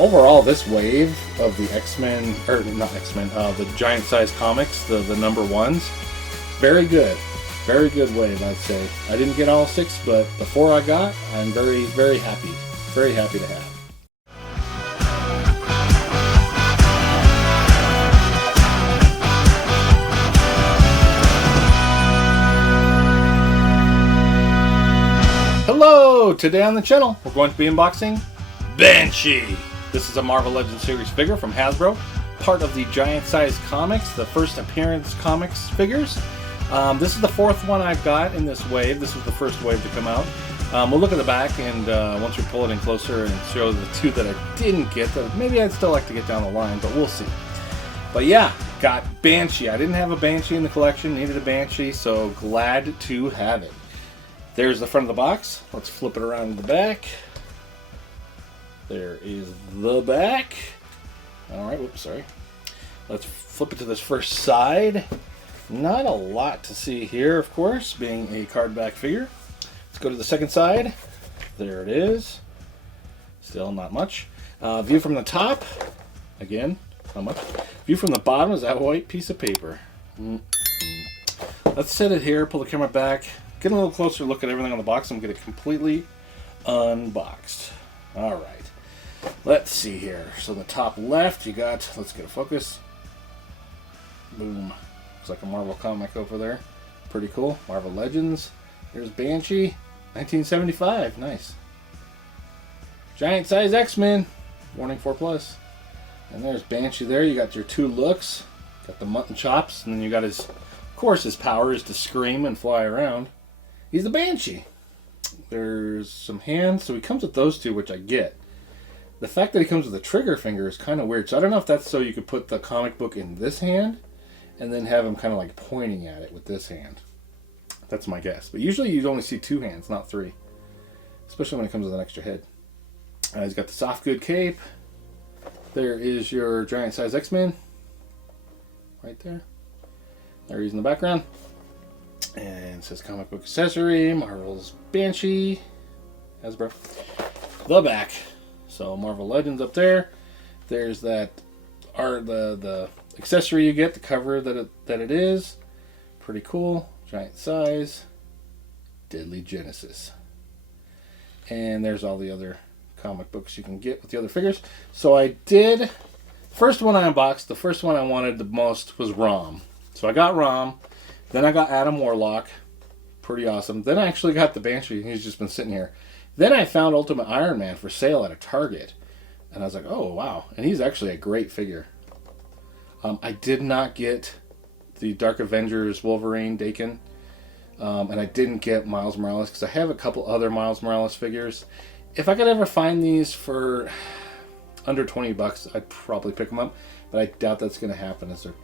Overall, this wave of the X-Men, or not X-Men, the giant size comics, the number ones, very good. Very good wave, I'd say. I didn't get all 6, but the 4 I got, I'm very, very happy. Very happy to have. Hello! Today on the channel, we're going to be unboxing Banshee. This is a Marvel Legends series figure from Hasbro, part of the Giant Size Comics, the first appearance comics figures. This is the 4th one I've got in this wave. This was the first wave to come out. We'll look at the back, and once we pull it in closer and show the 2 that I didn't get, that maybe I'd still like to get down the line, but we'll see. But yeah, got Banshee. I didn't have a Banshee in the collection, needed a Banshee, so glad to have it. There's the front of the box. Let's flip it around to the back. There is the back. Alright, whoops, sorry. Let's flip it to this first side. Not a lot to see here, of course, being a card back figure. Let's go to the second side. There it is. Still not much. View from the top. Again, not much. View from the bottom is that white piece of paper. Let's set it here, pull the camera back, get a little closer look at everything on the box, and get it completely unboxed. Alright. Let's see here. So the top left, you got, let's get a focus. Boom. Looks like a Marvel comic over there. Pretty cool. Marvel Legends. There's Banshee. 1975. Nice. Giant size X-Men. Warning 4+. And there's Banshee there. You got your 2 looks. Got the mutton chops. And then you got his, of course, his power is to scream and fly around. He's the Banshee. There's some hands. So he comes with those 2, which I get. The fact that he comes with a trigger finger is kind of weird. So I don't know if that's so you could put the comic book in this hand and then have him kind of like pointing at it with this hand. That's my guess. But usually you'd only see 2 hands, not 3. Especially when it comes with an extra head. He's got the soft good cape. There is your giant size X-Men. Right there. There he is in the background. And it says comic book accessory. Marvel's Banshee. HASBRO. The back. So Marvel Legends up there. There's that the accessory you get, the cover that it is. Pretty cool. Giant size. Deadly Genesis. And there's all the other comic books you can get with the other figures. So I did, first one I unboxed, the first one I wanted the most was Rom. So I got Rom. Then I got Adam Warlock. Pretty awesome. Then I actually got the Banshee. He's just been sitting here. Then I found Ultimate Iron Man for sale at a Target. And I was like, oh, wow. And he's actually a great figure. I did not get the Dark Avengers Wolverine Dakin. And I didn't get Miles Morales because I have a couple other Miles Morales figures. If I could ever find these for under 20 bucks, I'd probably pick them up. But I doubt that's going to happen as they're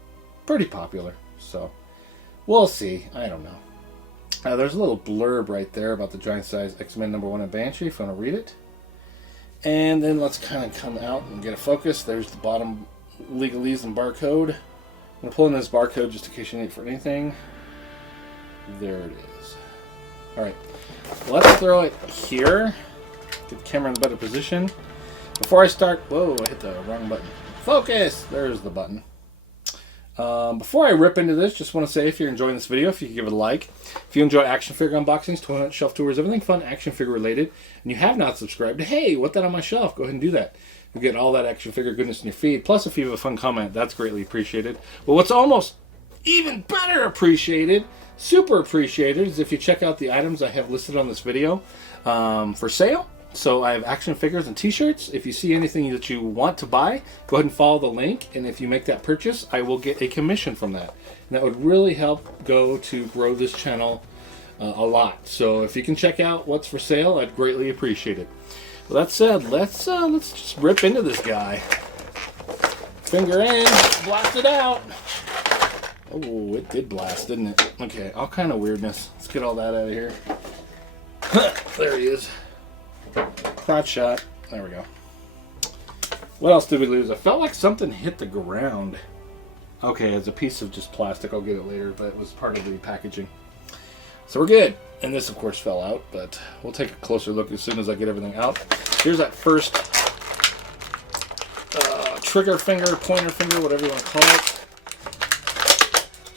pretty popular. So we'll see. I don't know. There's a little blurb right there about the giant size X-Men #1 and Banshee, if you want to read it. And then let's kind of come out and get a focus. There's the bottom legalese and barcode. I'm going to pull in this barcode just in case you need it for anything. There it is. Alright, let's throw it here. Get the camera in a better position. Before I start, whoa, I hit the wrong button. Focus! There's the button. Before I rip into this, just want to say if you're enjoying this video, if you could give it a like. If you enjoy action figure unboxings, toy shelf tours, everything fun action figure related, and you have not subscribed, hey, what that on my shelf? Go ahead and do that. You'll get all that action figure goodness in your feed. Plus, if you have a fun comment, that's greatly appreciated. But what's almost even better appreciated, super appreciated, is if you check out the items I have listed on this video for sale. So I have action figures and t-shirts. If you see anything that you want to buy, go ahead and follow the link. And if you make that purchase, I will get a commission from that. And that would really help go to grow this channel a lot. So if you can check out what's for sale, I'd greatly appreciate it. Well, that said, let's just rip into this guy. Finger in, blast it out. Oh, it did blast, didn't it? Okay, all kind of weirdness. Let's get all that out of here. There he is. Crotch shot. There we go. What else did we lose? I felt like something hit the ground. Okay, it's a piece of just plastic. I'll get it later, but it was part of the packaging. So we're good. And this, of course, fell out, but we'll take a closer look as soon as I get everything out. Here's that first trigger finger, pointer finger, whatever you want to call it.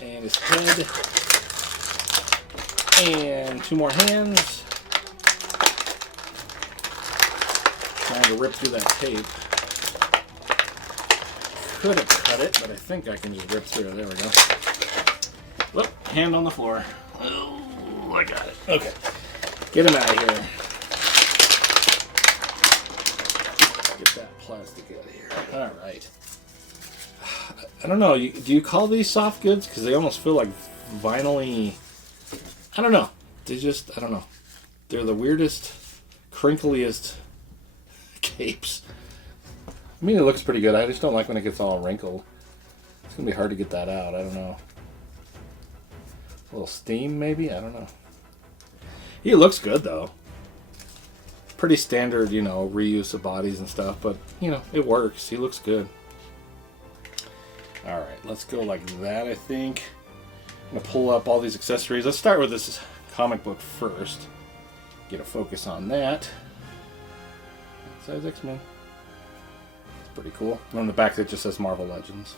And his head. And 2 more hands. Trying to rip through that tape. Could have cut it, but I think I can just rip through it. There we go. Whoop, hand on the floor. Oh, I got it. Okay. Get him out of here. Get that plastic out of here. All right. I don't know. Do you call these soft goods? Because they almost feel like vinyl-y. I don't know. They just, I don't know. They're the weirdest, crinkliest capes. I mean, it looks pretty good. I just don't like when it gets all wrinkled. It's going to be hard to get that out. I don't know. A little steam, maybe? I don't know. He looks good, though. Pretty standard, you know, reuse of bodies and stuff. But, you know, it works. He looks good. Alright, let's go like that, I think. I'm going to pull up all these accessories. Let's start with this comic book first. Get a focus on that. Size X-Men. It's pretty cool. And on the back it just says Marvel Legends.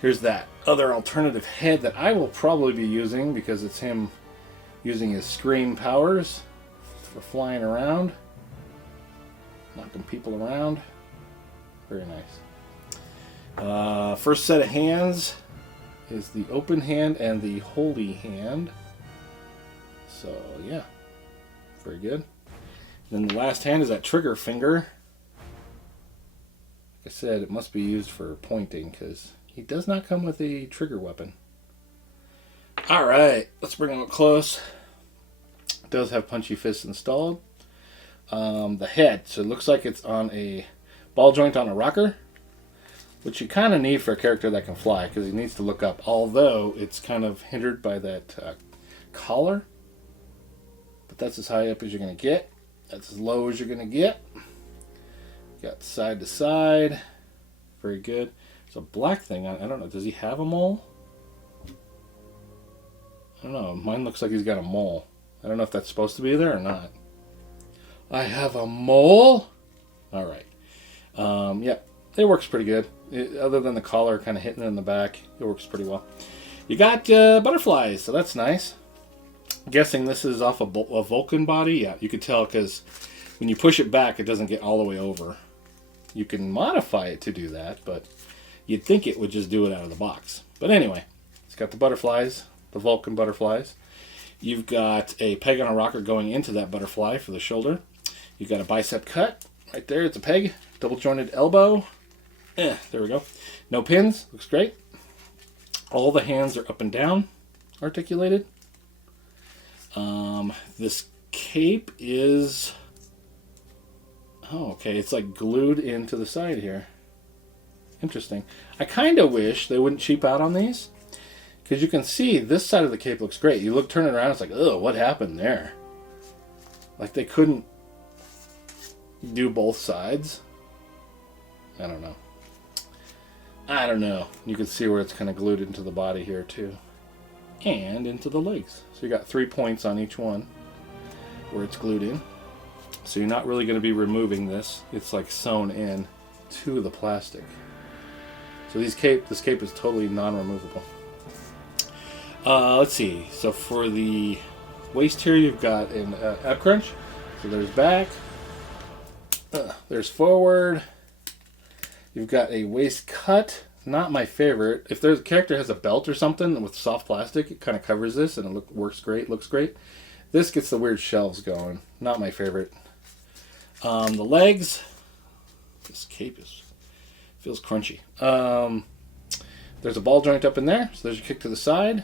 Here's that other alternative head that I will probably be using because it's him using his scream powers for flying around. Knocking people around. Very nice. First set of hands is the open hand and the holy hand. So, yeah. Very good. Then the last hand is that trigger finger. Like I said, it must be used for pointing because he does not come with a trigger weapon. Alright, let's bring him up close. It does have punchy fists installed. The head, so it looks like it's on a ball joint on a rocker, which you kind of need for a character that can fly because he needs to look up, although it's kind of hindered by that collar. But that's as high up as you're going to get. That's as low as you're going to get. Got side to side. Very good. There's a black thing. I don't know. Does he have a mole? I don't know. Mine looks like he's got a mole. I don't know if that's supposed to be there or not. I have a mole? Alright. Yeah. It works pretty good. Other than the collar kind of hitting it in the back, it works pretty well. You got butterflies, so that's nice. I'm guessing this is off a Vulcan body. Yeah, you can tell because when you push it back, it doesn't get all the way over. You can modify it to do that, but you'd think it would just do it out of the box. But anyway, it's got the butterflies, the Vulcan butterflies. You've got a peg on a rocker going into that butterfly for the shoulder. You've got a bicep cut right there. It's a peg, double jointed elbow. There we go. No pins. Looks great. All the hands are up and down articulated. This cape is... Oh, okay. It's like glued into the side here. Interesting. I kind of wish they wouldn't cheap out on these. Because you can see this side of the cape looks great. You look, turn it around, it's like, oh, what happened there? Like they couldn't do both sides. I don't know. I don't know. You can see where it's kind of glued into the body here too. And into the legs. So you got 3 points on each one where it's glued in. So you're not really going to be removing this. It's like sewn in to the plastic. So this cape is totally non-removable. Let's see. So for the waist here, you've got an ab crunch. So there's back. There's forward. You've got a waist cut. Not my favorite. If there's a character has a belt or something with soft plastic, it kind of covers this and it works great. Looks great. This gets the weird shelves going. Not my favorite. The legs. This cape feels crunchy. There's a ball joint up in there. So there's your kick to the side.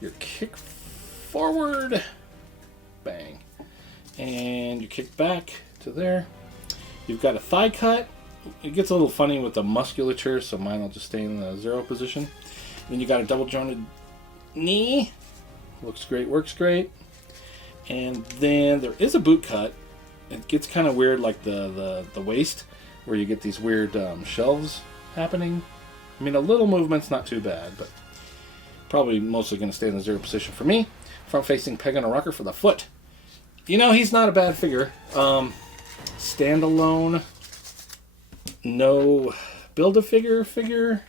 Your kick forward. Bang. And your kick back to there. You've got a thigh cut. It gets a little funny with the musculature, so mine will just stay in the 0 position. Then you got a double jointed knee. Looks great, works great. And then there is a boot cut. It gets kind of weird like the waist, where you get these weird shelves happening. I mean, a little movement's not too bad, but probably mostly going to stay in the 0 position for me. Front facing peg on a rocker for the foot. You know, he's not a bad figure. Standalone, no Build-A-Figure figure.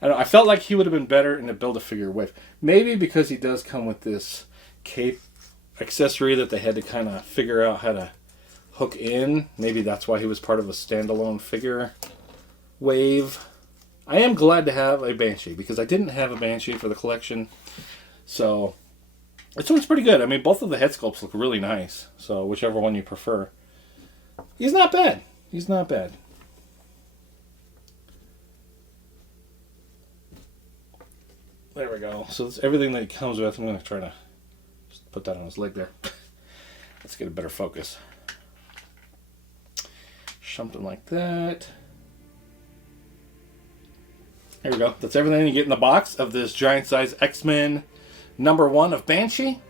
I don't know, I felt like he would have been better in a Build-A-Figure wave. Maybe because he does come with this cape accessory that they had to kind of figure out how to hook in. Maybe that's why he was part of a standalone figure wave. I am glad to have a Banshee because I didn't have a Banshee for the collection. So this one's pretty good. I mean, both of the head sculpts look really nice. So whichever one you prefer. He's not bad. He's not bad. There we go. So that's everything that he comes with. I'm going to try to just put that on his leg there. Let's get a better focus. Something like that. There we go. That's everything you get in the box of this giant size X-Men #1 of Banshee.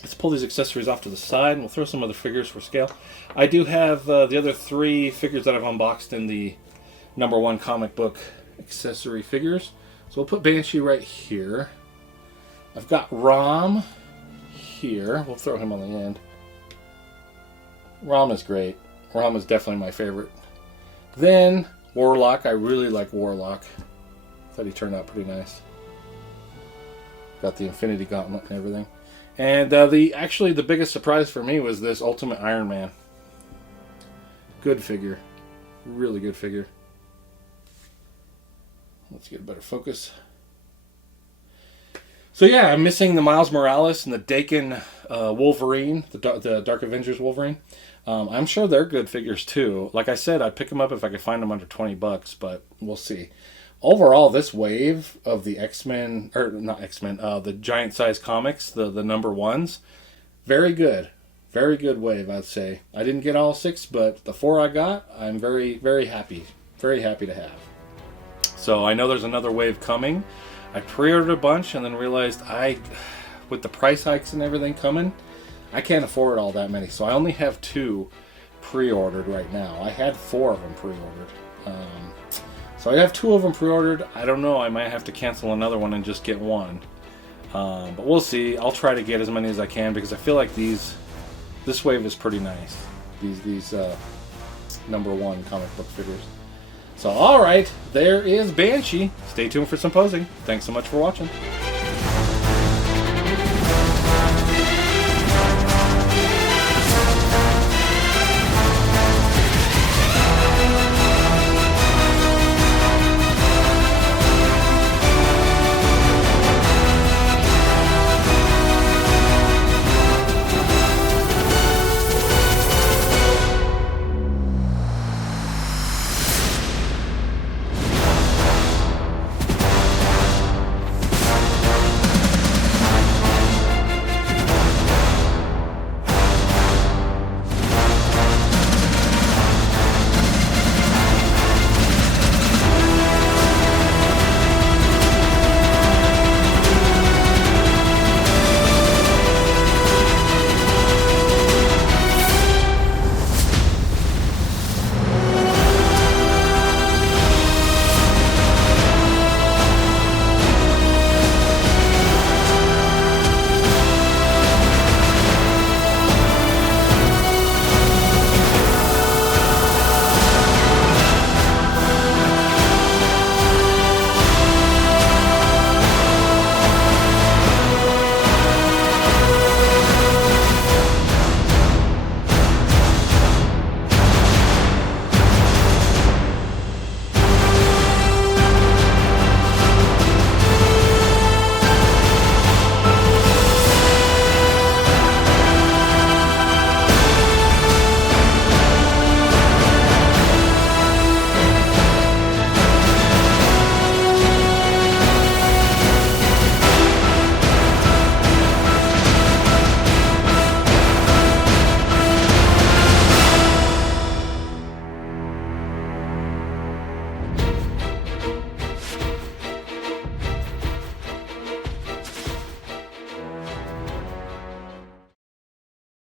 Let's pull these accessories off to the side and we'll throw some other figures for scale. I do have the other 3 figures that I've unboxed in the #1 comic book accessory figures. So we'll put Banshee right here. I've got Rom here. We'll throw him on the end. Rom is great. Rom is definitely my favorite. Then Warlock. I really like Warlock. Thought he turned out pretty nice. Got the Infinity Gauntlet and everything. And actually the biggest surprise for me was this Ultimate Iron Man. Good figure. Really good figure. Let's get a better focus. So yeah, I'm missing the Miles Morales and the Dakin Wolverine, the Dark Avengers Wolverine. I'm sure they're good figures too. Like I said, I'd pick them up if I could find them under $20, but we'll see. Overall, this wave of the X-Men, or not X-Men, the giant size comics, the #1s, very good. Very good wave, I'd say. I didn't get all 6, but the 4 I got, I'm very, very happy. Very happy to have. So I know there's another wave coming. I pre-ordered a bunch and then realized with the price hikes and everything coming, I can't afford all that many. So I only have 2 pre-ordered right now. I had 4 of them pre-ordered. So I have 2 of them pre-ordered. I don't know. I might have to cancel another one and just get 1. But we'll see. I'll try to get as many as I can because I feel like this wave is pretty nice. These #1 comic book figures. So, alright, there is Banshee. Stay tuned for some posing. Thanks so much for watching.